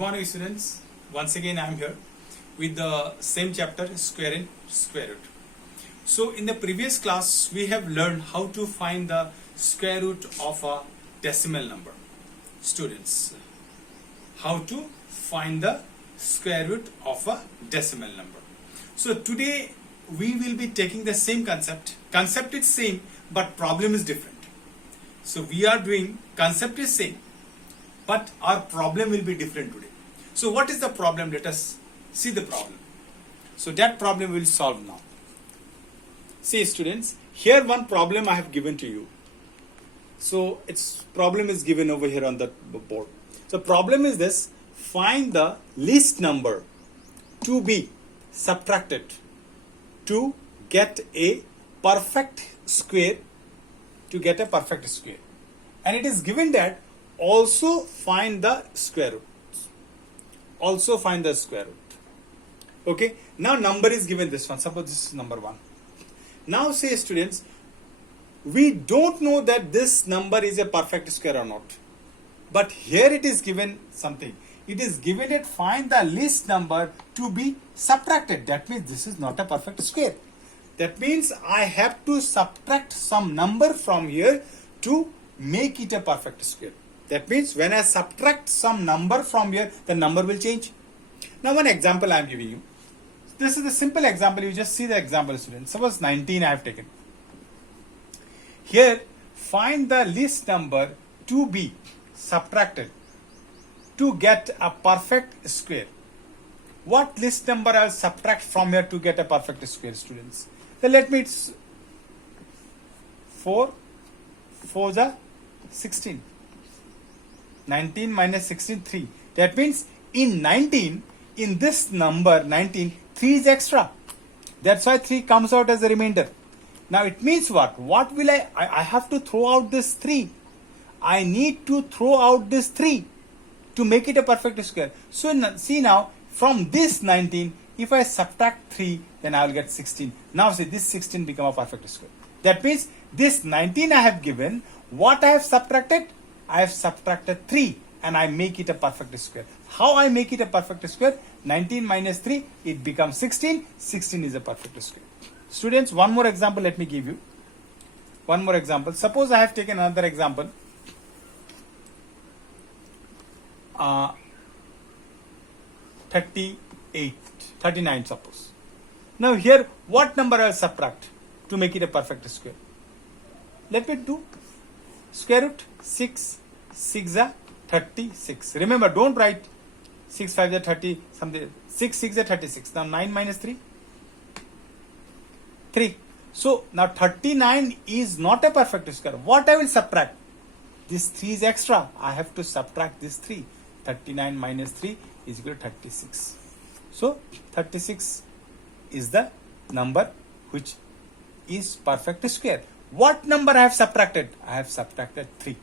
Good morning students, once again I am here with the same chapter square and square root. So in the previous class we have learned how to find the square root of a decimal number. Students, how to find the square root of a decimal number. So today we will be taking the same concept. Concept is same but problem is different. So we are doing concept is same but our problem will be different today. So what is the problem? Let us see the problem. So that problem we will solve now. See students, here one problem I have given to you. So its problem is given over here on the board. So problem is this: find the least number to be subtracted to get a perfect square, and it is given that also find the square root. Okay, now number is given this one. Suppose this is number 1. Now say students, we don't know that this number is a perfect square or not, but here it is given something. It is given that find the least number to be subtracted. That means this is not a perfect square. That means I have to subtract some number from here to make it a perfect square. That means when I subtract some number from here, the number will change. Now one example I am giving you. This is the simple example. You just see the example, students. Suppose 19 I have taken. Here, find the least number to be subtracted to get a perfect square. What least number I will subtract from here to get a perfect square, students? Then let me 4 is 16. 19 minus 16, 3. That means in 19, in this number 19, 3 is extra. That's why 3 comes out as a remainder. Now it means what? What will I have to throw out this 3. I need to throw out this 3 to make it a perfect square. So see now, from this 19, if I subtract 3, then I will get 16. Now see, this 16 become a perfect square. That means this 19 I have given. What I have subtracted? I have subtracted 3 and I make it a perfect square. How I make it a perfect square? 19 minus 3, it becomes 16. 16 is a perfect square. Students, one more example let me give you. One more example. Suppose I have taken another example. 39 suppose. Now here what number I will subtract to make it a perfect square? Let me do square root. 6 6 are 36. Remember, don't write 6 5 are 30 something. 6 6 are 36. Now 9 minus 3, 3. So now 39 is not a perfect square. What I will subtract? This 3 is extra. I have to subtract this 3. 39 minus 3 is equal to 36. So 36 is the number which is perfect square. What number I have subtracted? I have subtracted 3.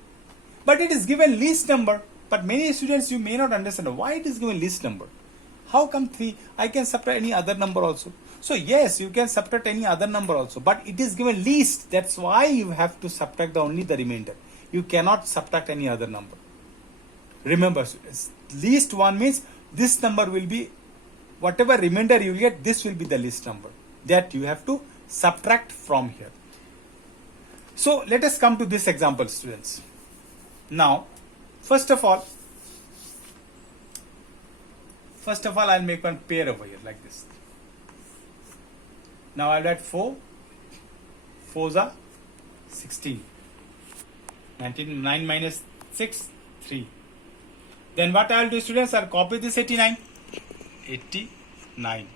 But it is given least number. But many students, you may not understand why it is given least number. How come 3? I can subtract any other number also. So yes, you can subtract any other number also. But it is given least. That's why you have to subtract only the remainder. You cannot subtract any other number. Remember students, least one means this number will be, whatever remainder you get, this will be the least number. That you have to subtract from here. So let us come to this example, students. Now, first of all, I'll make one pair over here like this. Now I'll add 4. 4s are 16. 9 minus 6, 3. Then what I'll do, students, I'll copy this 89. 89.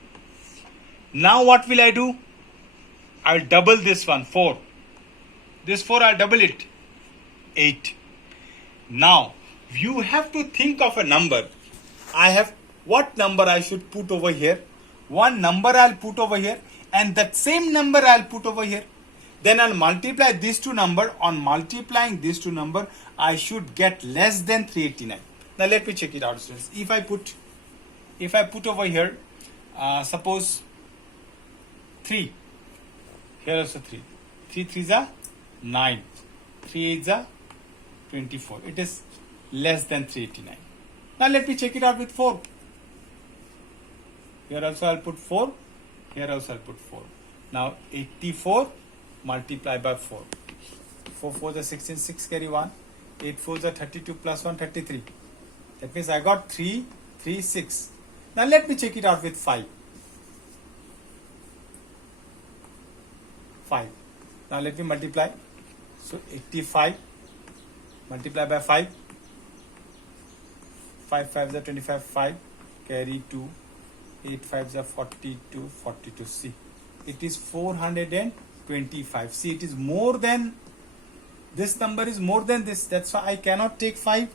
Now what will I do? I'll double this one, 4. This 4 I'll double it, 8. Now you have to think of a number. What number I should put over here? One number I'll put over here, and that same number I'll put over here. Then I'll multiply these two numbers. On multiplying these two numbers, I should get less than 389. Now let me check it out, students. If I put over here, suppose 3. Here also 3. 3 3s are 9. 3 8s are 24. It is less than 389. Now let me check it out with 4. Here also I'll put 4. Here also I'll put 4. Now 84 multiplied by 4. 4 4 is 16, 6 carry 1. 8 4 is 32 plus 1, 33. That means I got 3, 3, 6. Now let me check it out with 5. 5. Now let me multiply. So 85 multiply by 5. 5 5 is 25, 5 carry 2. 8 5 is 42, 42. See, it is 425. See, it is more than, this number is more than this. That's why I cannot take 5.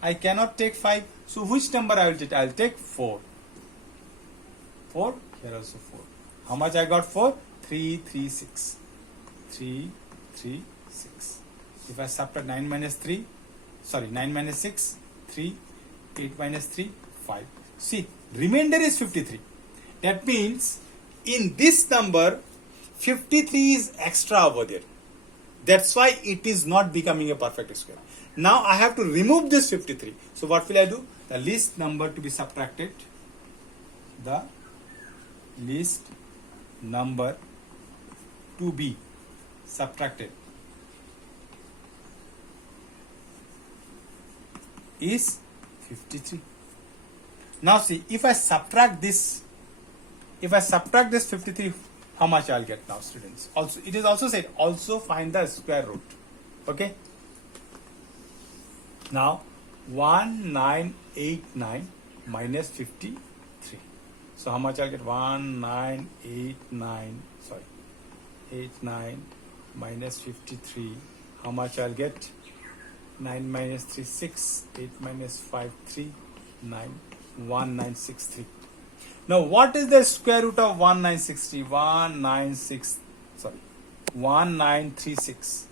I cannot take 5. So which number I will take? I will take 4. 4. Here also 4. How much I got 4? 3, 3, 6. 3, 3, 6. If I subtract 9 minus 3, sorry, 9 minus 6, 3, 8 minus 3, 5. See, remainder is 53. That means in this number, 53 is extra over there. That's why it is not becoming a perfect square. Now I have to remove this 53. So what will I do? The least number to be subtracted, the least number to be subtracted is 53. Now see, if I subtract this 53, how much I'll get now, students? Also, it is also said, also find the square root. Okay. Now, 1989 minus 53. So how much I'll get? 1989, sorry, 89 minus 53. How much I'll get? 9 minus 3, 6. 8 minus 5, 3. 9. 1963. Now what is the square root of 1963? 1936.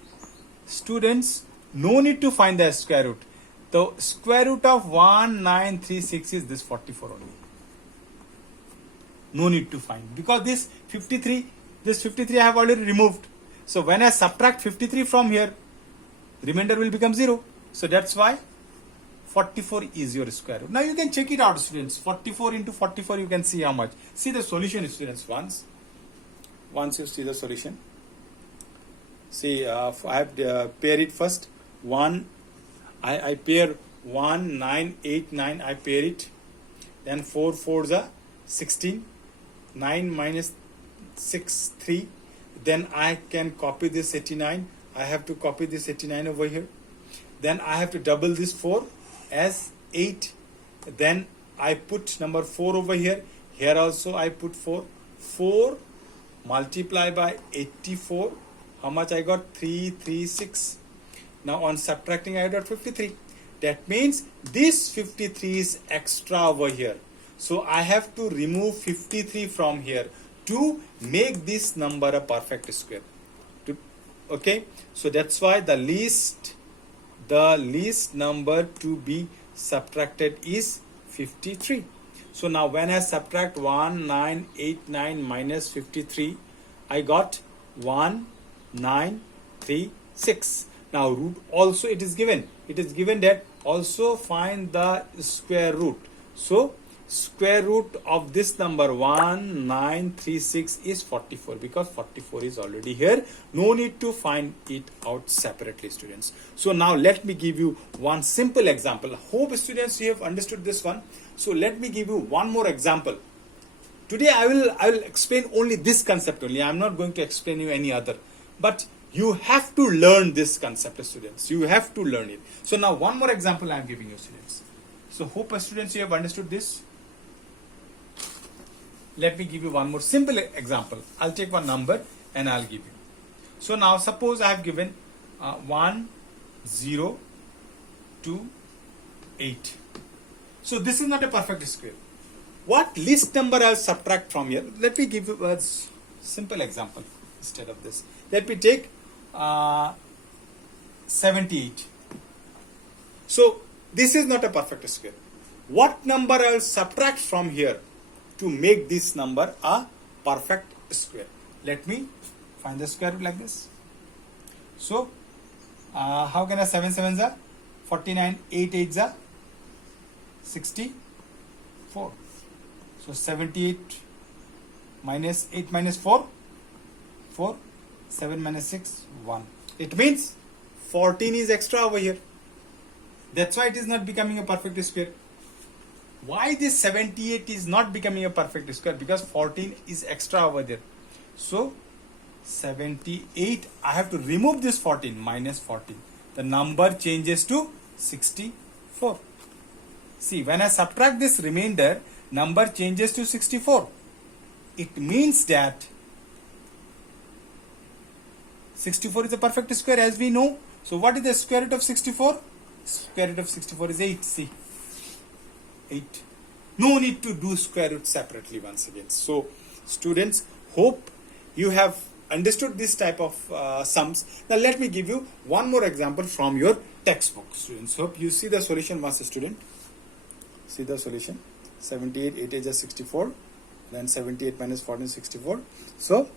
Students, no need to find the square root. The square root of 1936 is this 44 only. No need to find, because this 53 I have already removed. So when I subtract 53 from here, remainder will become 0. So that's why 44 is your square root. Now you can check it out, students. 44 into 44, you can see how much. See the solution, students, once you see the solution. See, I have pair it first. I pair 1989, I pair it. Then 4 4s are 16. 9 minus 6, 3. Then I can copy this 89. I have to copy this 89 over here. Then I have to double this 4 as 8. Then I put number 4 over here. Here also I put 4. 4 multiply by 84. How much I got? 336. Now on subtracting I got 53. That means this 53 is extra over here. So I have to remove 53 from here to make this number a perfect square. Okay, so that's why the least number to be subtracted is 53. So now when I subtract 1989 minus 53, I got 1936. Now root also it is given. It is given that also find the square root. So square root of this number 1936 is 44, because 44 is already here. No need to find it out separately, students. So now let me give you one simple example. Hope, students, you have understood this one. So let me give you one more example. Today I will explain only this concept only. I am not going to explain you any other. But you have to learn this concept, students. You have to learn it. So now one more example I am giving you, students. So hope, students, you have understood this. Let me give you one more simple example. I'll take one number and I'll give you. So now suppose I have given 1, 0, 2, 8. So this is not a perfect square. What least number I'll subtract from here? Let me give you a simple example instead of this. Let me take 78. So this is not a perfect square. What number I'll subtract from here to make this number a perfect square? Let me find the square root like this. So how can I 7 7s are 49, 8 8s are 64. So 78 minus 8 minus 4, 4, 7 minus 6, 1. It means 14 is extra over here. That's why it is not becoming a perfect square. Why this 78 is not becoming a perfect square? Because 14 is extra over there. So 78, I have to remove this 14, minus 14. The number changes to 64. See, when I subtract this remainder, number changes to 64. It means that 64 is a perfect square, as we know. So what is the square root of 64? Square root of 64 is 8. See, 8. No need to do square root separately once again. So students, hope you have understood this type of sums. Now let me give you one more example from your textbook. Students, hope you see the solution once, a student. See the solution. 78, 8 is just 64. Then 78 minus 14 is 64. So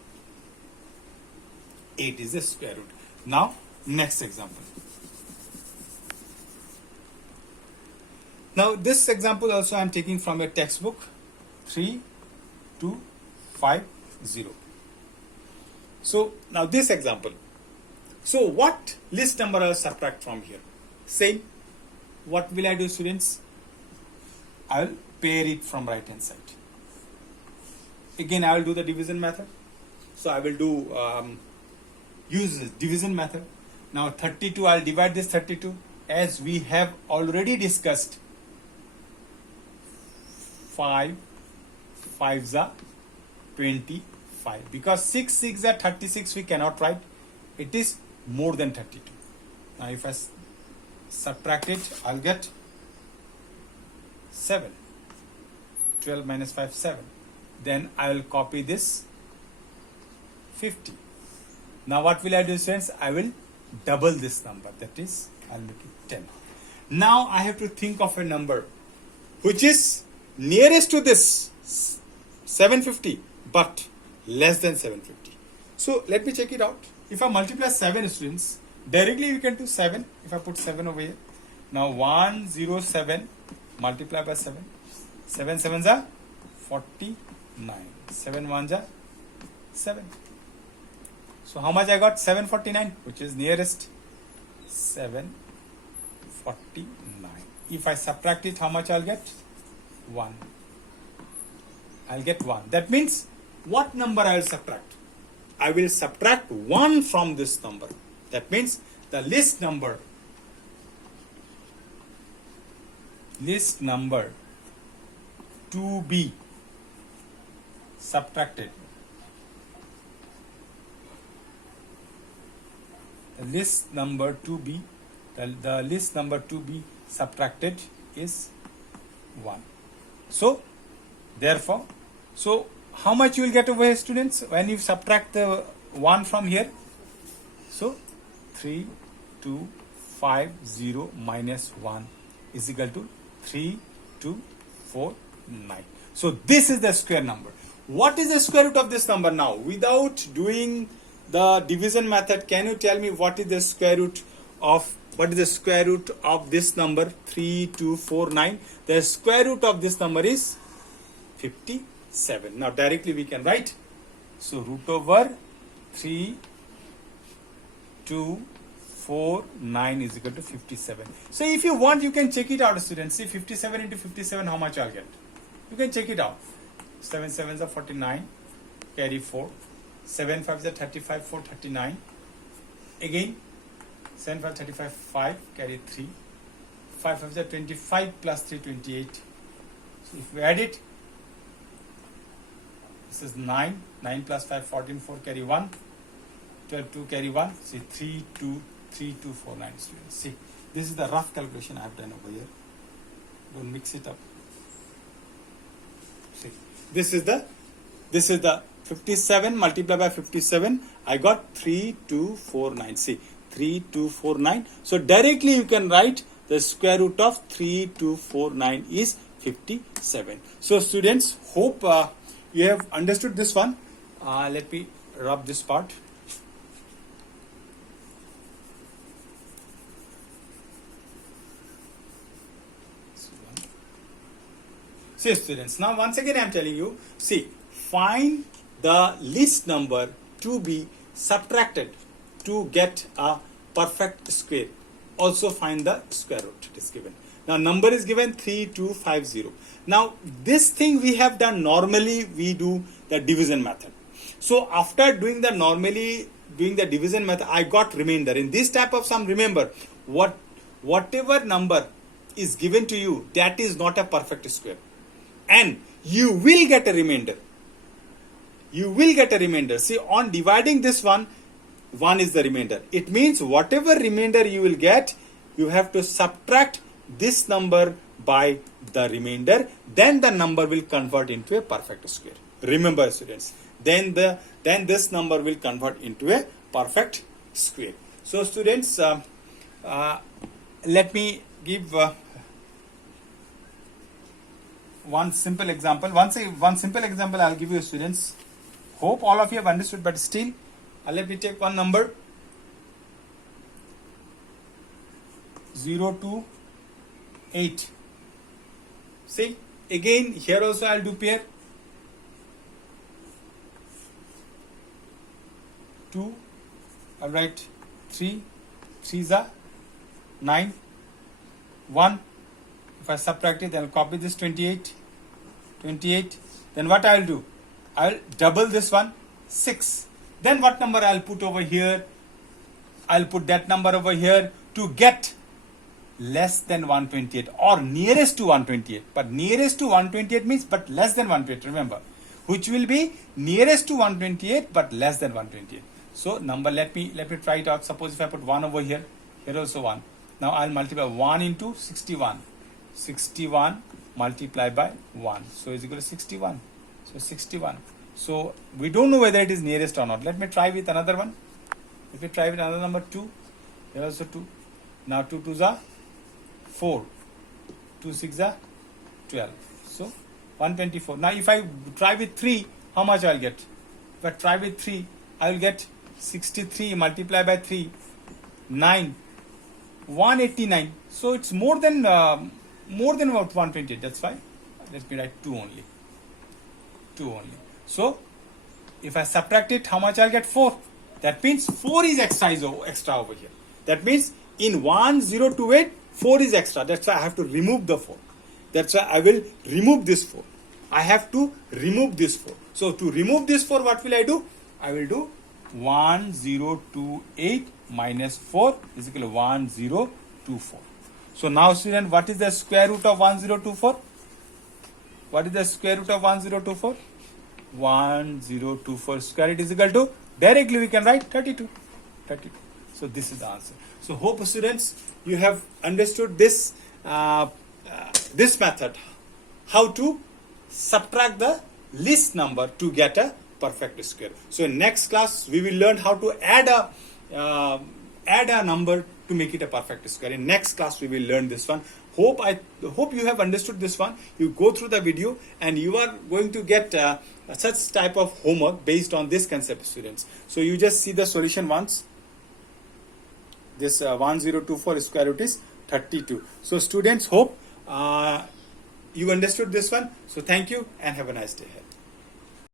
8 is the square root. Now next example. Now this example also I am taking from your textbook. 3250. So now this example. So what list number I will subtract from here? Same. What will I do, students? I will pair it from right hand side. Again I will do the division method. So I will do use division method. Now 32, I will divide this 32 as we have already discussed. 5 5s are 25, because 6 6 are 36, we cannot write. It is more than 32. Now if I subtract it, I'll get 7. 12 minus 5, 7. Then I will copy this 50. Now what will I do, students? I will double this number, that is I'll make it 10. Now I have to think of a number which is nearest to this 750 but less than 750. So let me check it out. If I multiply 7, students, directly you can do 7. If I put 7 over here, now 107 multiply by 7. 7 7s are 49. 7 1s are 7. So how much I got? 749, which is nearest. 749. If I subtract it, how much I'll get? 1. I'll get 1. That means what number I will subtract? I will subtract 1 from this number. That means the list number to be subtracted. The list number to be subtracted is 1. So therefore, so how much you will get over here, students, when you subtract the 1 from here? So 3250 minus 1 is equal to 3249. So this is the square number. What is the square root of this number now? Without doing the division method, can you tell me what is the square root of this number 3249? The square root of this number is 57. Now directly we can write. So root over 3249 is equal to 57. So if you want, you can check it out, students. See, 57 into 57, how much I'll get? You can check it out. 7 7s are 49, carry 4. 7 5s are 35, 4 39. Again 7 5 35, 5, carry 3. 5 5s are 25 plus 3 28. So if we add it, this is 9. 9 plus 5 14, 4 carry 1. 12 2 carry 1. See 3 2 3 2 4 9, students. See, this is the rough calculation I have done over here. Don't mix it up. See, this is the 57 multiplied by 57. I got 3249. See, 3249. So directly you can write the square root of 3249 is 57. So students, hope you have understood this one. Let me rub this part. See students, now once again I am telling you, see, find the least number to be subtracted to get a perfect square. Also find the square root, it is given. Now number is given 3250. Now this thing we have done normally, we do the division method. So after doing the division method, I got remainder. In this type of sum, remember, whatever number is given to you, that is not a perfect square. And you will get a remainder. You will get a remainder. See, on dividing this one, 1 is the remainder. It means whatever remainder you will get, you have to subtract this number by the remainder. Then the number will convert into a perfect square. Remember students, then this number will convert into a perfect square. So students, let me give one simple example. One simple example I'll give you students. Hope all of you have understood, but still let me take one number 0 to 8. See, again here also I'll do pair. 2, I'll write 3, 3s are 9, 1. If I subtract it, then I'll copy this 28. Then what I'll do? I'll double this one, 6. Then what number I'll put over here? I'll put that number over here to get less than 128 or nearest to 128. But nearest to 128 means but less than 128. Remember, which will be nearest to 128 but less than 128. So number, let me try it out. Suppose if I put 1 over here, here also 1. Now I'll multiply 1 into 61. 61 multiplied by 1. So it's equal to 61. So 61. So we don't know whether it is nearest or not. Let me try with another one. If we try with another number 2, here also 2. Now 2 2s are 4. 2 6 are 12. So 124. Now if I try with 3, how much I'll get? If I try with 3, I will get 63 multiplied by 3, 9, 189. So it's more than about 128. That's why let me write 2 only. 2 only. So if I subtract it, how much I'll get? 4. That means 4 is extra over here. That means in 1028, 4 is extra. That's why I have to remove the 4. That's why I will remove this 4. I have to remove this 4. So to remove this 4, what will I do? I will do 1028 minus 4 is equal to 1024. So now student, what is the square root of 1024? What is the square root of 1024? 1024 square root is equal to, directly we can write 32. So this is the answer. So hope students, you have understood this this method, how to subtract the least number to get a perfect square. So in next class we will learn how to add a number to make it a perfect square. In next class we will learn this one. Hope you have understood this one. You go through the video and you are going to get such type of homework based on this concept, students. So you just see the solution once. This 1024 square root is 32. So students, hope you understood this one. So thank you and have a nice day ahead.